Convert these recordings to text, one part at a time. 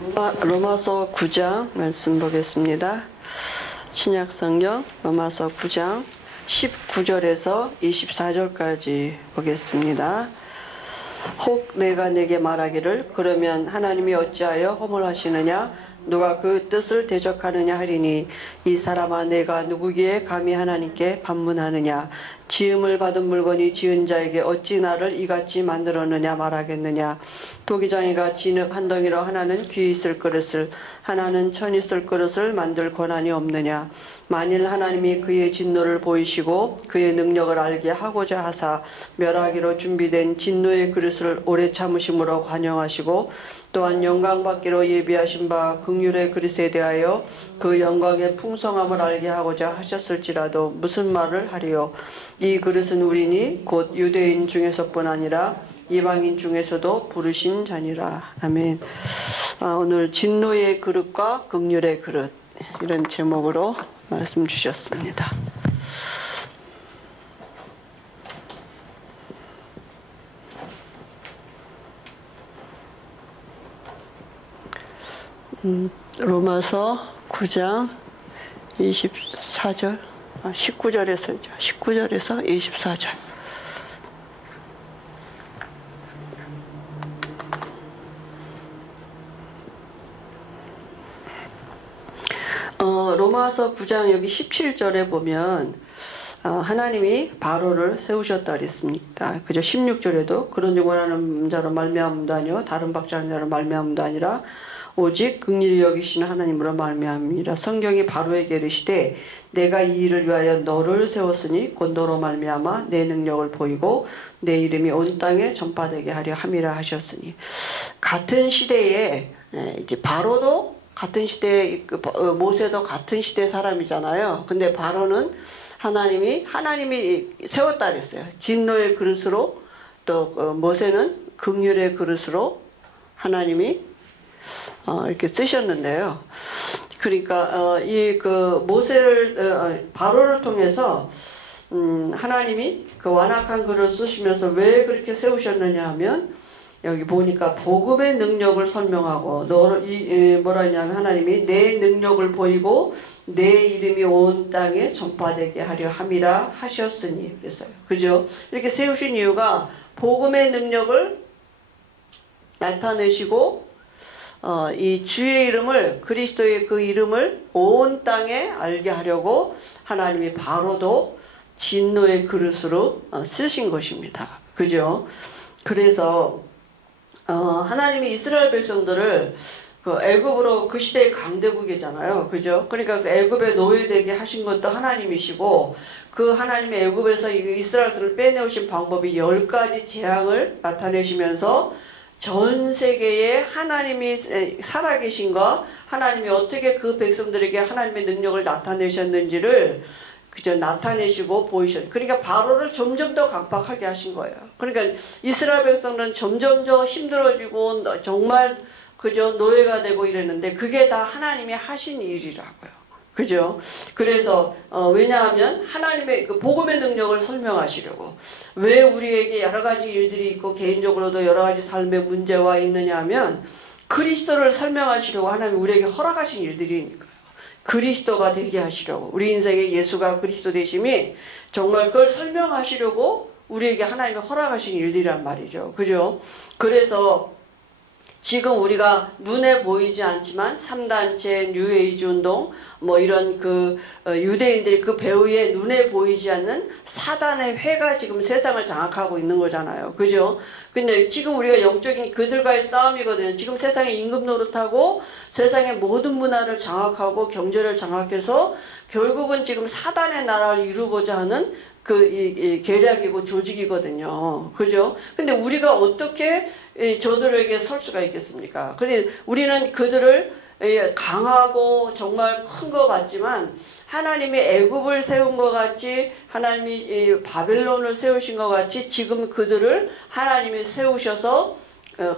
로마서 9장 말씀 보겠습니다. 신약성경 로마서 9장 19절에서 24절까지 보겠습니다. 혹 내가 내게 말하기를 그러면 하나님이 어찌하여 허물하시느냐 누가 그 뜻을 대적하느냐 하리니 이 사람아 내가 누구기에 감히 하나님께 반문하느냐 지음을 받은 물건이 지은 자에게 어찌 나를 이같이 만들었느냐 말하겠느냐 도기장이가 진흙 한 덩이로 하나는 귀 있을 그릇을 하나는 천 있을 그릇을 만들 권한이 없느냐 만일 하나님이 그의 진노를 보이시고 그의 능력을 알게 하고자 하사 멸하기로 준비된 진노의 그릇을 오래 참으심으로 관용하시고 또한 영광받기로 예비하신 바 긍휼의 그릇에 대하여 그 영광의 풍성함을 알게 하고자 하셨을지라도 무슨 말을 하리요 이 그릇은 우리니 곧 유대인 중에서뿐 아니라 이방인 중에서도 부르신 자니라. 아멘. 오늘 진노의 그릇과 긍휼의 그릇 이런 제목으로 말씀 주셨습니다. 로마서 9장 24절 19절에서 24절 로마서 9장 여기 17절에 보면 하나님이 바로를 세우셨다 그랬습니다. 그죠? 16절에도 그런즉 원하는 자로 말미암음도 아니요 다른 박자는 자로 말미암음도 아니라 오직 긍휼히 여기시는 하나님으로 말미암이라. 성경이 바로에게 이르시되 내가 이 일을 위하여 너를 세웠으니 곧 너로 말미암아 내 능력을 보이고 내 이름이 온 땅에 전파되게 하려 함이라 하셨으니 같은 시대에 이제 바로도 같은 시대에 모세도 같은 시대 사람이잖아요. 근데 바로는 하나님이 세웠다 그랬어요. 진노의 그릇으로 또 모세는 긍휼의 그릇으로 하나님이 이렇게 쓰셨는데요. 그러니까 이 모세를 바로를 통해서 하나님이 그 완악한 글을 쓰시면서 왜 그렇게 세우셨느냐 하면 여기 보니까 복음의 능력을 설명하고 뭐라 하냐면 하나님이 내 능력을 보이고 내 이름이 온 땅에 전파되게 하려 함이라 하셨으니 그랬어요. 그죠? 이렇게 세우신 이유가 복음의 능력을 나타내시고 이 주의 이름을 그리스도의 그 이름을 온 땅에 알게 하려고 하나님이 바로도 진노의 그릇으로 쓰신 것입니다. 그죠? 그래서 하나님이 이스라엘 백성들을 애굽으로 그 시대의 강대국이잖아요. 그죠? 그러니까 애굽에 노예되게 하신 것도 하나님이시고 그 하나님의 애굽에서 이스라엘들을 빼내오신 방법이 10가지 재앙을 나타내시면서 전 세계에 하나님이 살아계신가 하나님이 어떻게 그 백성들에게 하나님의 능력을 나타내셨는지를 그저 나타내시고 보이셨. 그러니까 바로를 점점 더 강팍하게 하신 거예요. 그러니까 이스라엘 백성은 점점 더 힘들어지고 정말 그저 노예가 되고 이랬는데 그게 다 하나님이 하신 일이라고요. 그죠? 그래서 왜냐하면 하나님의 그 복음의 능력을 설명하시려고 왜 우리에게 여러 가지 일들이 있고 개인적으로도 여러 가지 삶의 문제와 있느냐 하면 그리스도를 설명하시려고 하나님이 우리에게 허락하신 일들이니까요. 그리스도가 되게 하시려고 우리 인생에 예수가 그리스도 되심이 정말 그걸 설명하시려고 우리에게 하나님이 허락하신 일들이란 말이죠. 그죠? 그래서 지금 우리가 눈에 보이지 않지만 3단체, 뉴에이지 운동, 뭐 이런 유대인들이 그 배후에 눈에 보이지 않는 사단의 회가 지금 세상을 장악하고 있는 거잖아요. 그죠? 근데 지금 우리가 영적인 그들과의 싸움이거든요. 지금 세상에 임금 노릇하고 세상의 모든 문화를 장악하고 경제를 장악해서 결국은 지금 사단의 나라를 이루고자 하는 이 계략이고 조직이거든요. 그죠? 근데 우리가 어떻게 저들에게 설 수가 있겠습니까? 그런데 우리는 그들을 강하고 정말 큰 것 같지만 하나님이 애굽을 세운 것 같이 하나님이 바벨론을 세우신 것 같이 지금 그들을 하나님이 세우셔서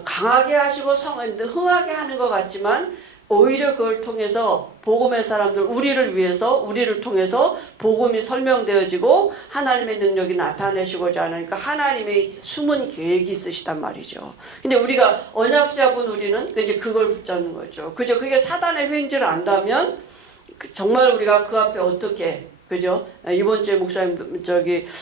강하게 하시고 흥하게 하는 것 같지만 오히려 그걸 통해서 복음의 사람들, 우리를 위해서, 우리를 통해서 복음이 설명되어지고 하나님의 능력이 나타내시고자 하니까 하나님의 숨은 계획이 있으시단 말이죠. 근데 우리가 언약 잡은 우리는 이제 그걸 붙잡는 거죠. 그죠? 그게 사단의 회인지를 안다면 정말 우리가 그 앞에 어떻게, 그죠? 이번 주에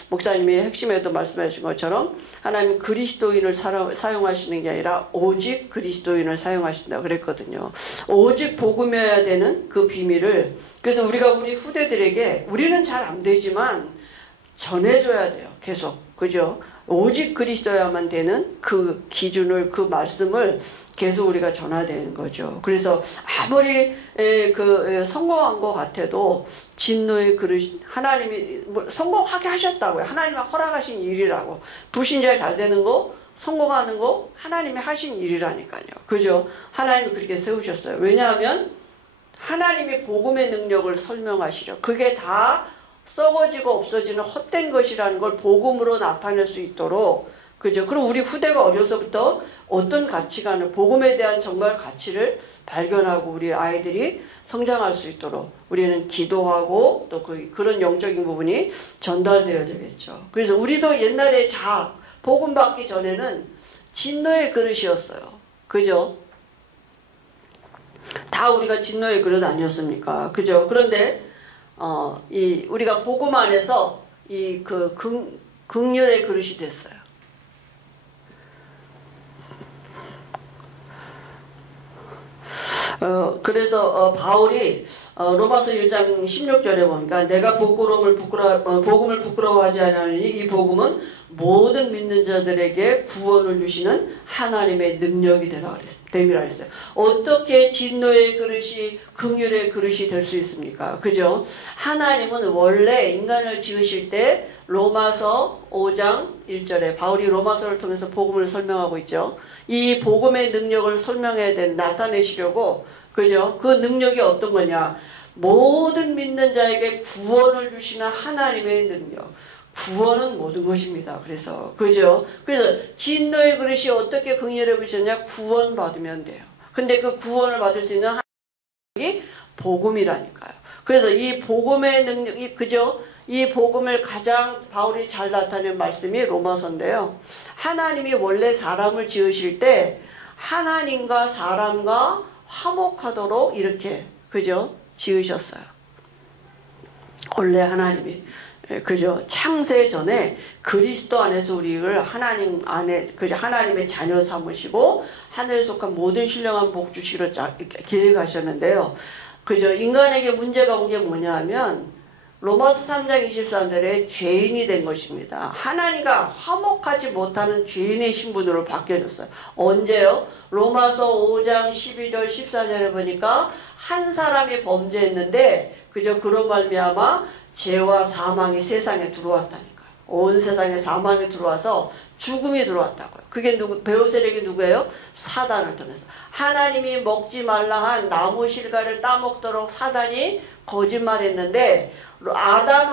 목사님이 핵심에도 말씀해 주신 것처럼 하나님 그리스도인을 사용하시는 게 아니라 오직 그리스도인을 사용하신다고 그랬거든요. 오직 복음이어야 되는 그 비밀을, 그래서 우리가 우리 후대들에게, 우리는 잘 안 되지만 전해줘야 돼요. 계속. 그죠? 오직 그리스도야만 되는 그 기준을, 그 말씀을 계속 우리가 전화되는 거죠. 그래서 아무리 성공한 것 같아도 진노의 그릇, 하나님이 성공하게 하셨다고요. 하나님이 허락하신 일이라고. 불신자에 잘 되는 거, 성공하는 거 하나님이 하신 일이라니까요. 그죠? 하나님이 그렇게 세우셨어요. 왜냐하면 하나님이 복음의 능력을 설명하시려. 그게 다 썩어지고 없어지는 헛된 것이라는 걸 복음으로 나타낼 수 있도록, 그죠? 그럼 우리 후대가 어려서부터 어떤 가치관을, 복음에 대한 정말 가치를 발견하고 우리 아이들이 성장할 수 있도록 우리는 기도하고 또 그런 영적인 부분이 전달되어야 되겠죠. 그래서 우리도 옛날에 복음 받기 전에는 진노의 그릇이었어요. 그죠? 다 우리가 진노의 그릇 아니었습니까? 그죠? 그런데 우리가 복음 안에서 긍휼의 그릇이 됐어요. 그래서 바울이 로마서 1장 16절에 보니까 내가 복음을 부끄러워하지 않으니 이 복음은 모든 믿는 자들에게 구원을 주시는 하나님의 능력이 됨이라 했어요. 어떻게 진노의 그릇이 긍휼의 그릇이 될 수 있습니까? 그죠? 하나님은 원래 인간을 지으실 때 로마서 5장 1절에 바울이 로마서를 통해서 복음을 설명하고 있죠. 이 복음의 능력을 나타내시려고, 그죠? 그 능력이 어떤 거냐? 모든 믿는 자에게 구원을 주시는 하나님의 능력. 구원은 모든 것입니다. 그래서, 그죠? 그래서 진노의 그릇이 어떻게 긍휼의 그릇이냐? 구원 받으면 돼요. 근데 그 구원을 받을 수 있는 하나님이 복음이라니까요. 그래서 이 복음의 능력이, 그죠? 이 복음을 가장 바울이 잘 나타낸 말씀이 로마서인데요. 하나님이 원래 사람을 지으실 때 하나님과 사람과 화목하도록 이렇게, 그죠? 지으셨어요. 원래 하나님이, 그죠? 창세 전에 그리스도 안에서 우리를 하나님 안에, 하나님의 자녀 삼으시고 하늘에 속한 모든 신령한 복 주시기로 계획하셨는데요. 그죠? 인간에게 문제가 온 게 뭐냐 하면 로마서 3장 23절에 죄인이 된 것입니다. 하나님과 화목하지 못하는 죄인의 신분으로 바뀌어졌어요. 언제요? 로마서 5장 12절 14절에 보니까 한 사람이 범죄했는데, 그저 그런 말미암아 죄와 사망이 세상에 들어왔다니까요. 온 세상에 사망이 들어와서 죽음이 들어왔다고요. 그게 배후 세력이 누구예요? 사단을 통해서. 하나님이 먹지 말라 한 나무 실과를 따먹도록 사단이 거짓말했는데, 아담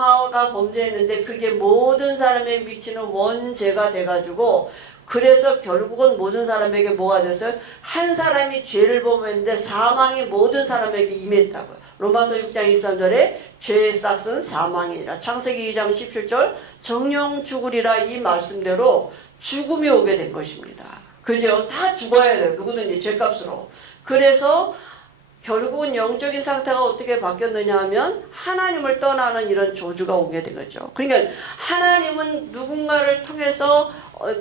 하와가 범죄했는데 그게 모든 사람에게 미치는 원죄가 돼가지고, 그래서 결국은 모든 사람에게 뭐가 됐어요? 한 사람이 죄를 범했는데 사망이 모든 사람에게 임했다고요. 로마서 6장 23절에 죄의 싹은 사망이니라. 창세기 2장 17절 정령 죽으리라, 이 말씀대로 죽음이 오게 된 것입니다. 그죠? 다 죽어야 돼요. 누구든지 죄값으로. 그래서 결국은 영적인 상태가 어떻게 바뀌었느냐 하면 하나님을 떠나는 이런 저주가 오게 된 거죠. 그러니까 하나님은 누군가를 통해서,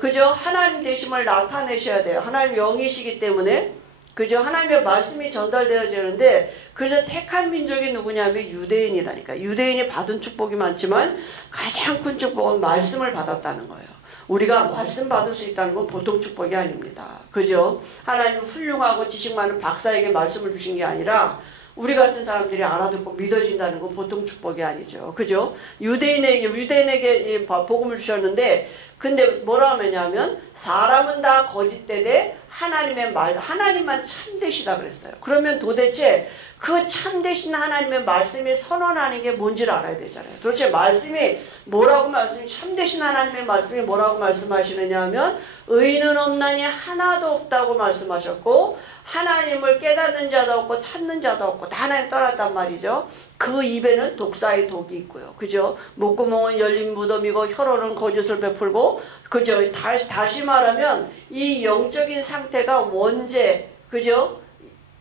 그죠? 하나님 되심을 나타내셔야 돼요. 하나님 영이시기 때문에, 그죠? 하나님의 말씀이 전달되어지는데, 그래서 택한 민족이 누구냐면 유대인이라니까. 유대인이 받은 축복이 많지만 가장 큰 축복은 말씀을 받았다는 거예요. 우리가 말씀 받을 수 있다는 건 보통 축복이 아닙니다. 그죠? 하나님은 훌륭하고 지식 많은 박사에게 말씀을 주신 게 아니라 우리 같은 사람들이 알아듣고 믿어진다는 건 보통 축복이 아니죠. 그죠? 유대인에게 복음을 주셨는데, 근데 뭐라 하냐면 사람은 다 거짓되되 하나님의 말, 하나님만 참되시다 그랬어요. 그러면 도대체 그 참되신 하나님의 말씀이 선언하는 게 뭔지를 알아야 되잖아요. 도대체 말씀이 뭐라고 참되신 하나님의 말씀이 뭐라고 말씀하시느냐 하면 의인은 없나니 하나도 없다고 말씀하셨고 하나님을 깨닫는 자도 없고 찾는 자도 없고 다 하나님 떠났단 말이죠. 그 입에는 독사의 독이 있고요. 그죠? 목구멍은 열린 무덤이고 혀로는 거짓을 베풀고 그죠? 다시 말하면 이 영적인 상태가 원죄 그죠?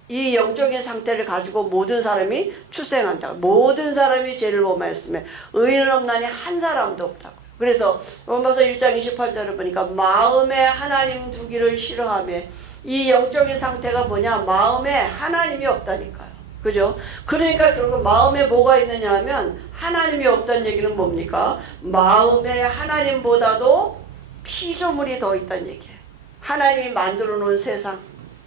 이 영적인 상태를 가지고 모든 사람이 출생한다. 모든 사람이 죄를 범하였으며 의인은 없나니 한 사람도 없다고. 그래서 로마서 1장 28절을 보니까 마음에 하나님 두기를 싫어하며 이 영적인 상태가 뭐냐? 마음에 하나님이 없다니까요. 그죠? 그러니까 결국 마음에 뭐가 있느냐 하면 하나님이 없다는 얘기는 뭡니까? 마음에 하나님보다도 피조물이 더 있다는 얘기예요. 하나님이 만들어 놓은 세상.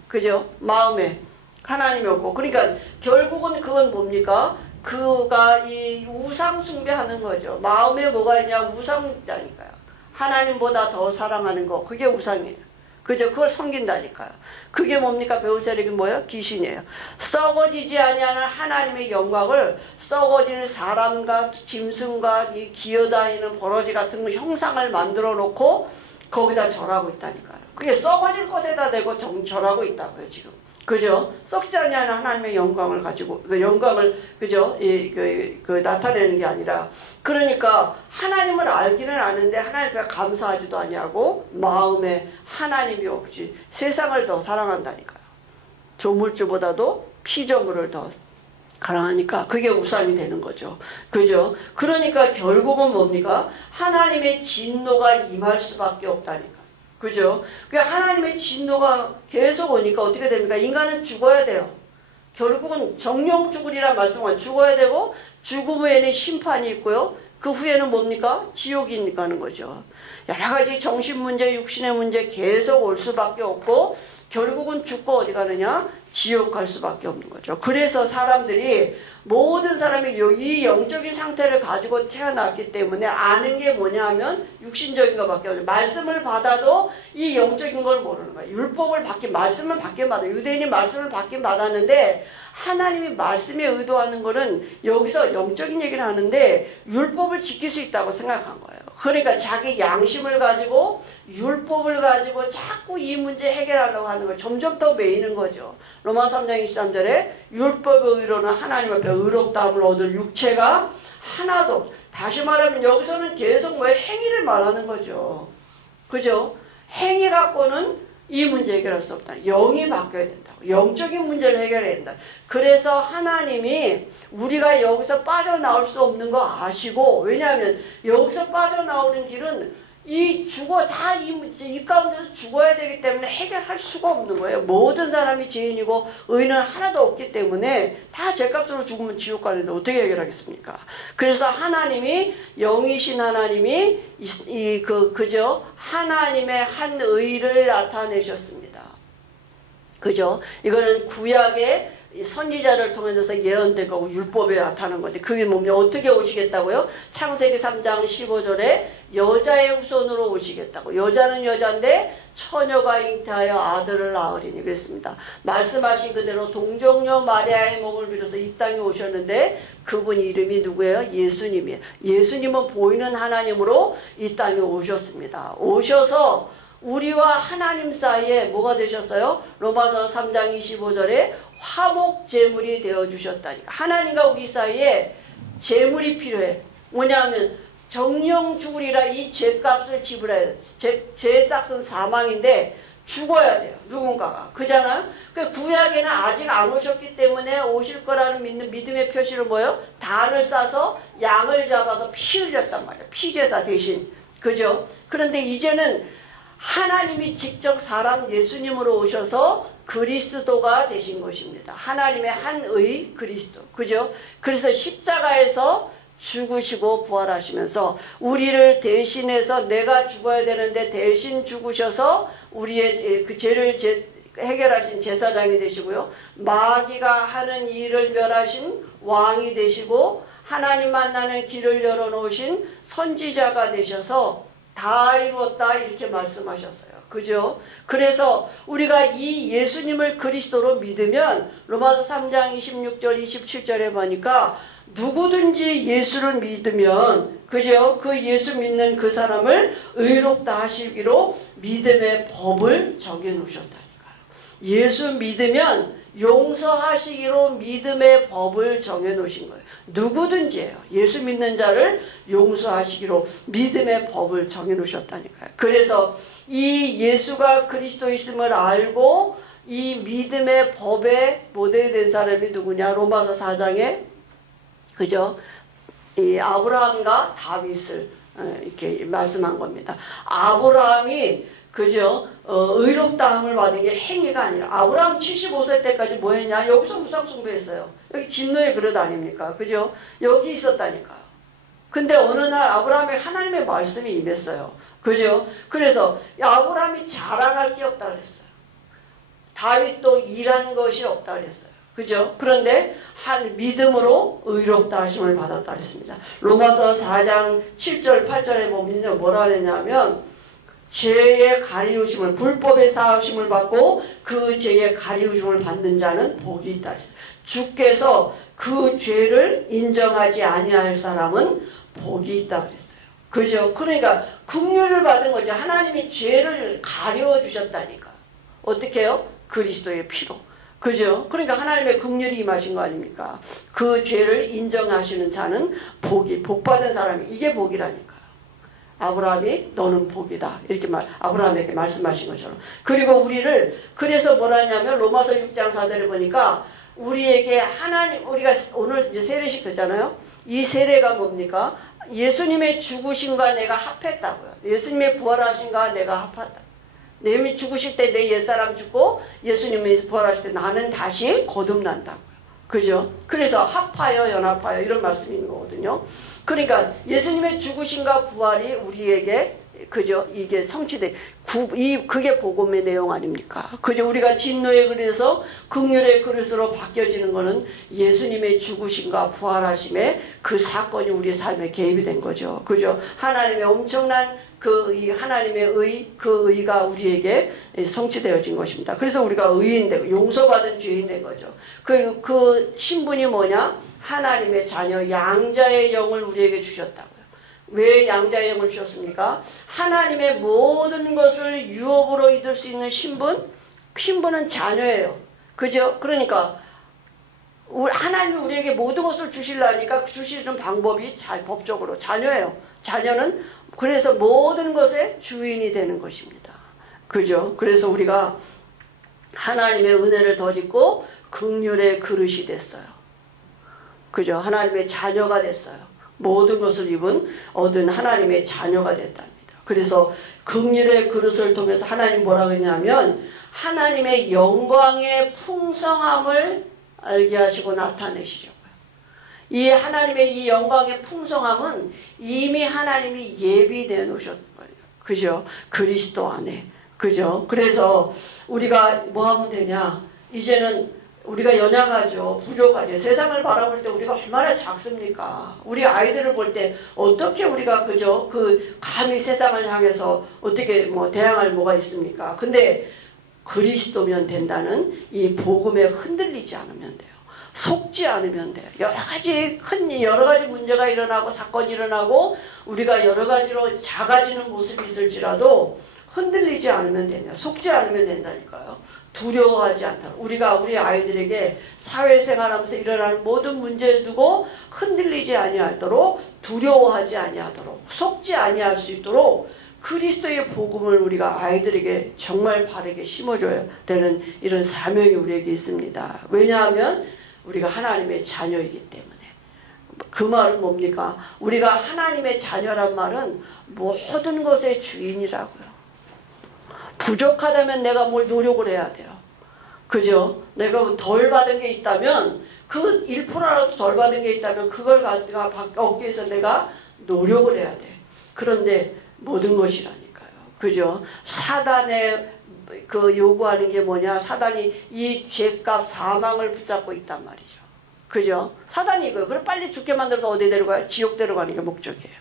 그죠? 마음에 하나님이 없고. 그러니까 결국은 그건 뭡니까? 그가 이 우상 숭배하는 거죠. 마음에 뭐가 있냐? 우상이니까요. 하나님보다 더 사랑하는 거. 그게 우상이에요. 그죠? 그걸 섬긴다니까요. 그게 뭡니까? 베우세력이 뭐예요? 귀신이에요. 썩어지지 아니하는 하나님의 영광을 썩어지는 사람과 짐승과 이 기어다니는 버러지 같은 형상을 만들어 놓고 거기다 절하고 있다니까요. 그게 썩어질 것에다 대고 절하고 있다고요, 지금. 그죠? 썩지 아니하는 하나님의 영광을 가지고, 그 영광을, 그죠? 나타내는 게 아니라. 그러니까 하나님을 알기는 아는데 하나님께 감사하지도 아니하고 마음에 하나님이 없이 세상을 더 사랑한다니까요. 조물주보다도 피조물을 더 사랑하니까 그게 우상이 되는 거죠. 그죠? 그러니까 결국은 뭡니까? 하나님의 진노가 임할 수밖에 없다니까. 그죠? 그러니까 하나님의 진노가 계속 오니까 어떻게 됩니까? 인간은 죽어야 돼요. 결국은 정령 죽으리란 말씀은 죽어야 되고 죽음 후에는 심판이 있고요. 그 후에는 뭡니까? 지옥이 가는 거죠. 여러 가지 정신 문제, 육신의 문제 계속 올 수밖에 없고 결국은 죽고 어디 가느냐? 지옥 갈 수밖에 없는 거죠. 그래서 사람들이 모든 사람이 이 영적인 상태를 가지고 태어났기 때문에 아는 게 뭐냐 하면 육신적인 것밖에 없어요. 말씀을 받아도 이 영적인 걸 모르는 거예요. 율법을 말씀을 받긴 받아요. 유대인이 말씀을 받긴 받았는데 하나님이 말씀에 의도하는 거는 여기서 영적인 얘기를 하는데 율법을 지킬 수 있다고 생각한 거예요. 그러니까 자기 양심을 가지고 율법을 가지고 자꾸 이 문제 해결하려고 하는 거예요. 점점 더 매이는 거죠. 로마 3장 23절에 율법의 의로는 하나님 앞에 의롭다함을 얻을 육체가 하나도. 다시 말하면 여기서는 계속 행위를 말하는 거죠. 그죠? 행위 갖고는 이 문제 해결할 수 없다. 영이 바뀌어야 된다고. 영적인 문제를 해결해야 된다. 그래서 하나님이 우리가 여기서 빠져나올 수 없는 거 아시고, 왜냐하면 여기서 빠져나오는 길은 이 가운데서 죽어야 되기 때문에 해결할 수가 없는 거예요. 모든 사람이 죄인이고 의인은 하나도 없기 때문에 다 죄값으로 죽으면 지옥 가는데 어떻게 해결하겠습니까? 그래서 하나님이 영이신 하나님이 그저 하나님의 한 의를 나타내셨습니다. 그죠? 이거는 구약의 선지자를 통해서 예언된 거고 율법에 나타나는 건데 그게 뭡니까? 어떻게 오시겠다고요? 창세기 3장 15절에 여자의 후손으로 오시겠다고. 여자는 여자인데 처녀가 잉태하여 아들을 낳으리니 그랬습니다. 말씀하신 그대로 동정녀 마리아의 몸을 빌어서 이 땅에 오셨는데 그분 이름이 누구예요? 예수님이에요. 예수님은 보이는 하나님으로 이 땅에 오셨습니다. 오셔서 우리와 하나님 사이에 뭐가 되셨어요? 로마서 3장 25절에 화목 제물이 되어주셨다니까. 하나님과 우리 사이에 제물이 필요해. 뭐냐면 정령 죽으리라 이 죄값을 지불해야 돼. 죄값은 사망인데 죽어야 돼요. 누군가가. 그잖아요? 그 구약에는 아직 안 오셨기 때문에 오실 거라는 믿음의 표시를 뭐예요? 단을 싸서 양을 잡아서 피 흘렸단 말이에요. 피제사 대신. 그죠? 그런데 이제는 하나님이 직접 사람 예수님으로 오셔서 그리스도가 되신 것입니다. 하나님의 한의 그리스도. 그죠? 그래서 십자가에서 죽으시고 부활하시면서 우리를 대신해서 내가 죽어야 되는데 대신 죽으셔서 우리의 그 죄를 해결하신 제사장이 되시고요. 마귀가 하는 일을 멸하신 왕이 되시고 하나님 만나는 길을 열어놓으신 선지자가 되셔서 다 이루었다 이렇게 말씀하셨어요. 그죠? 그래서 우리가 이 예수님을 그리스도로 믿으면 로마서 3장 26절 27절에 보니까 누구든지 예수를 믿으면 그죠? 그 예수 믿는 그 사람을 의롭다 하시기로 믿음의 법을 정해 놓으셨다니까요. 예수 믿으면 용서하시기로 믿음의 법을 정해 놓으신 거예요. 누구든지예요. 예수 믿는 자를 용서하시기로 믿음의 법을 정해 놓으셨다니까요. 그래서 이 예수가 그리스도이심을 알고 이 믿음의 법의 모델이 된 사람이 누구냐? 로마서 4장에 그죠? 이 아브라함과 다윗을 이렇게 말씀한 겁니다. 아브라함이 그죠? 의롭다함을 받은 게 행위가 아니라 아브라함 75세 때까지 뭐 했냐? 여기서 우상숭배했어요. 여기 진노의 그릇 아닙니까? 그죠? 여기 있었다니까요. 근데 어느 날 아브라함에 하나님의 말씀이 임했어요. 그죠? 그래서 아브라함이 자랑할 게 없다 그랬어요. 다윗도 일한 것이 없다 그랬어요. 그죠? 그런데 믿음으로 의롭다 하심을 받았다 그랬습니다. 로마서 4장 7절 8절에 보면요. 뭐라 그랬냐면 죄의 가리우심을 불법의 사하심을 받고 그 죄의 가리우심을 받는 자는 복이 있다 그랬어요. 주께서 그 죄를 인정하지 아니할 사람은 복이 있다 그랬어요. 그죠? 그러니까 긍휼을 받은 거죠. 하나님이 죄를 가려 주셨다니까. 어떻게 해요? 그리스도의 피로. 그죠? 그러니까 하나님의 긍휼이 임하신 거 아닙니까? 그 죄를 인정하시는 자는 복받은 사람이 이게 복이라니까요. 아브라함이 너는 복이다. 이렇게 아브라함에게 말씀하신 것처럼. 그리고 우리를 그래서 뭐라 하냐면 로마서 6장 4절에 보니까 우리에게 우리가 오늘 이제 세례식 했잖아요. 이 세례가 뭡니까? 예수님의 죽으심과 내가 합했다고요. 예수님의 부활하심과 내가 합했다. 예수님이 죽으실 때 내 옛사람 죽고 예수님이 부활하실 때 나는 다시 거듭난다고요. 그죠? 그래서 합하여 연합하여 이런 말씀이 있는 거거든요. 그러니까 예수님의 죽으심과 부활이 우리에게 그죠? 이게 성취돼. 그게 복음의 내용 아닙니까? 그죠? 우리가 진노의 그릇에서 긍휼의 그릇으로 바뀌어지는 거는 예수님의 죽으심과 부활하심의 그 사건이 우리 삶에 개입이 된 거죠. 그죠? 하나님의 엄청난 이 하나님의 그 의가 우리에게 성취되어진 것입니다. 그래서 우리가 의인 되고 용서받은 죄인 된 거죠. 그 신분이 뭐냐? 하나님의 자녀 양자의 영을 우리에게 주셨다고요. 왜 양자의 영을 주셨습니까? 하나님의 모든 것을 유업으로 얻을 수 있는 신분은 자녀예요. 그죠? 그러니까 하나님이 우리에게 모든 것을 주시려니까 주시는 방법이 법적으로 자녀예요. 자녀는 그래서 모든 것의 주인이 되는 것입니다. 그죠? 그래서 우리가 하나님의 은혜를 덧입고 긍휼의 그릇이 됐어요. 그죠? 하나님의 자녀가 됐어요. 모든 것을 얻은 하나님의 자녀가 됐답니다. 그래서 긍휼의 그릇을 통해서 하나님 뭐라고 했냐면 하나님의 영광의 풍성함을 알게 하시고 나타내시려고요. 이 하나님의 이 영광의 풍성함은 이미 하나님이 예비되어 놓으셨던 거예요. 그죠? 그리스도 안에. 그죠? 그래서 우리가 뭐 하면 되냐? 이제는 우리가 연약하죠. 부족하죠. 세상을 바라볼 때 우리가 얼마나 작습니까? 우리 아이들을 볼 때 어떻게 우리가 그죠? 감히 세상을 향해서 어떻게 대항할 뭐가 있습니까? 근데 그리스도면 된다는 이 복음에 흔들리지 않으면 돼요. 속지 않으면 돼요. 여러 가지 문제가 일어나고 사건이 일어나고 우리가 여러 가지로 작아지는 모습이 있을지라도 흔들리지 않으면 되냐. 속지 않으면 된다니까요. 두려워하지 않다. 우리가 우리 아이들에게 사회생활하면서 일어나는 모든 문제를 두고 흔들리지 아니하도록 두려워하지 아니하도록 속지 아니할 수 있도록 그리스도의 복음을 우리가 아이들에게 정말 바르게 심어줘야 되는 이런 사명이 우리에게 있습니다. 왜냐하면 우리가 하나님의 자녀이기 때문에. 그 말은 뭡니까? 우리가 하나님의 자녀란 말은 모든 것의 주인이라고요. 부족하다면 내가 뭘 노력을 해야 돼요. 그죠? 내가 덜 받은 게 있다면 그 1%라도 덜 받은 게 있다면 그걸 얻기 위해서 내가 노력을 해야 돼. 그런데 모든 것이라니까요. 그죠? 사단의 요구하는 게 뭐냐? 사단이 이 죄값 사망을 붙잡고 있단 말이죠. 그죠? 사단이 그걸 빨리 죽게 만들어서 어디 데려가요? 지옥 데려가는 게 목적이에요.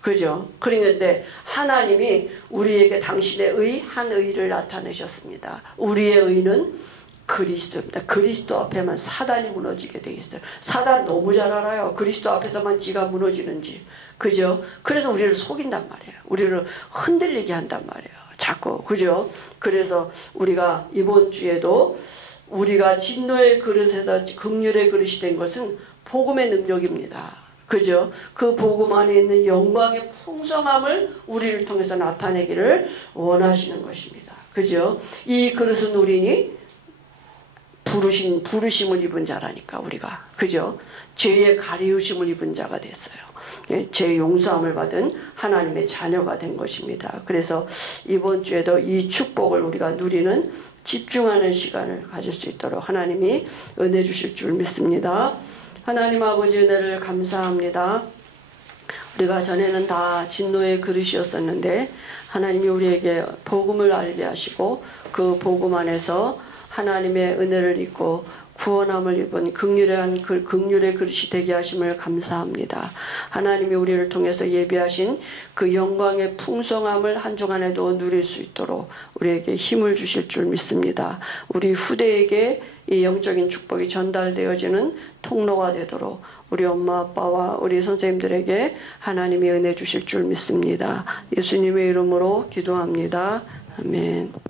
그죠? 그런데 하나님이 우리에게 당신의 의, 한 의를 나타내셨습니다. 우리의 의는 그리스도입니다. 그리스도 앞에만 사단이 무너지게 되어 있어요. 사단 너무 잘 알아요. 그리스도 앞에서만 지가 무너지는지. 그죠? 그래서 우리를 속인단 말이에요. 우리를 흔들리게 한단 말이에요. 자꾸. 그죠? 그래서 우리가 이번 주에도 우리가 진노의 그릇에서 긍휼의 그릇이 된 것은 복음의 능력입니다. 그죠? 그 복음 안에 있는 영광의 풍성함을 우리를 통해서 나타내기를 원하시는 것입니다. 그죠? 이 그릇은 우리니 부르심을 입은 자라니까 우리가. 그죠? 죄의 가리우심을 입은 자가 됐어요. 죄 용서함을 받은 하나님의 자녀가 된 것입니다. 그래서 이번 주에도 이 축복을 우리가 누리는 집중하는 시간을 가질 수 있도록 하나님이 은혜 주실 줄 믿습니다. 하나님 아버지 은혜를 감사합니다. 우리가 전에는 다 진노의 그릇이었었는데 하나님이 우리에게 복음을 알게 하시고 그 복음 안에서 하나님의 은혜를 입고 구원함을 입은 긍휼의 그릇이 되게 하심을 감사합니다. 하나님이 우리를 통해서 예비하신 그 영광의 풍성함을 한 주간에도 누릴 수 있도록 우리에게 힘을 주실 줄 믿습니다. 우리 후대에게 이 영적인 축복이 전달되어지는 통로가 되도록 우리 엄마 아빠와 우리 선생님들에게 하나님이 은혜 주실 줄 믿습니다. 예수님의 이름으로 기도합니다. 아멘.